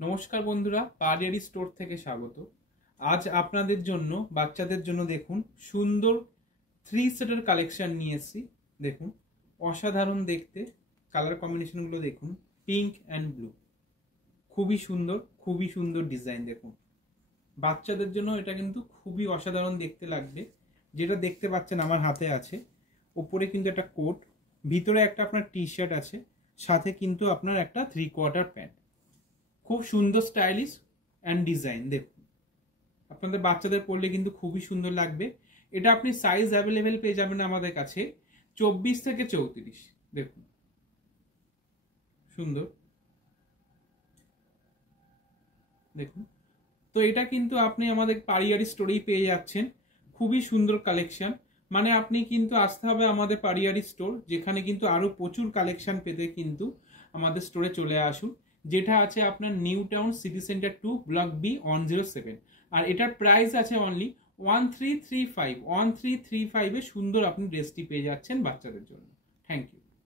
নমস্কার বন্ধুরা, পারিয়ারি স্টোর থেকে স্বাগত। আজ আপনাদের জন্য বাচ্চাদের জন্য দেখুন সুন্দর 3 সেটের কালেকশন নিয়ে এসেছি। দেখুন অসাধারণ দেখতে, কালার কম্বিনেশনগুলো দেখুন, পিঙ্ক অ্যান্ড ব্লু, খুবই সুন্দর ডিজাইন। দেখুন বাচ্চাদের জন্য এটা কিন্তু খুবই অসাধারণ দেখতে লাগবে। যেটা দেখতে পাচ্ছেন আমার হাতে আছে, ওপরে কিন্তু একটা কোট, ভিতরে একটা আপনার টি শার্ট আছে, সাথে কিন্তু আপনার একটা 3/4 প্যান্ট। খুব সুন্দর স্টাইলিশ অ্যান্ড ডিজাইন। দেখুন আপনাদের বাচ্চাদের পরলে কিন্তু খুবই সুন্দর লাগবে। এটা আপনি সাইজ অ্যাভেলেবেল পেয়ে যাবেন আমাদের কাছে 24 থেকে 34। দেখুন সুন্দর, দেখুন। তো এটা কিন্তু আপনি আমাদের পারিয়ারি স্টোরেই পেয়ে যাচ্ছেন। খুবই সুন্দর কালেকশন, মানে আপনি কিন্তু আসতে হবে আমাদের পারিয়ারি স্টোর, যেখানে কিন্তু আরো প্রচুর কালেকশন পেতে কিন্তু আমাদের স্টোরে চলে আসুন, যেটা আছে আপনার New Town City Centre 2 block B 107। আর এটার প্রাইস আছে অনলি 1335। 1335 এ সুন্দর আপনি ড্রেসটি পেয়ে যাচ্ছেন বাচ্চাদের জন্য। Thank you.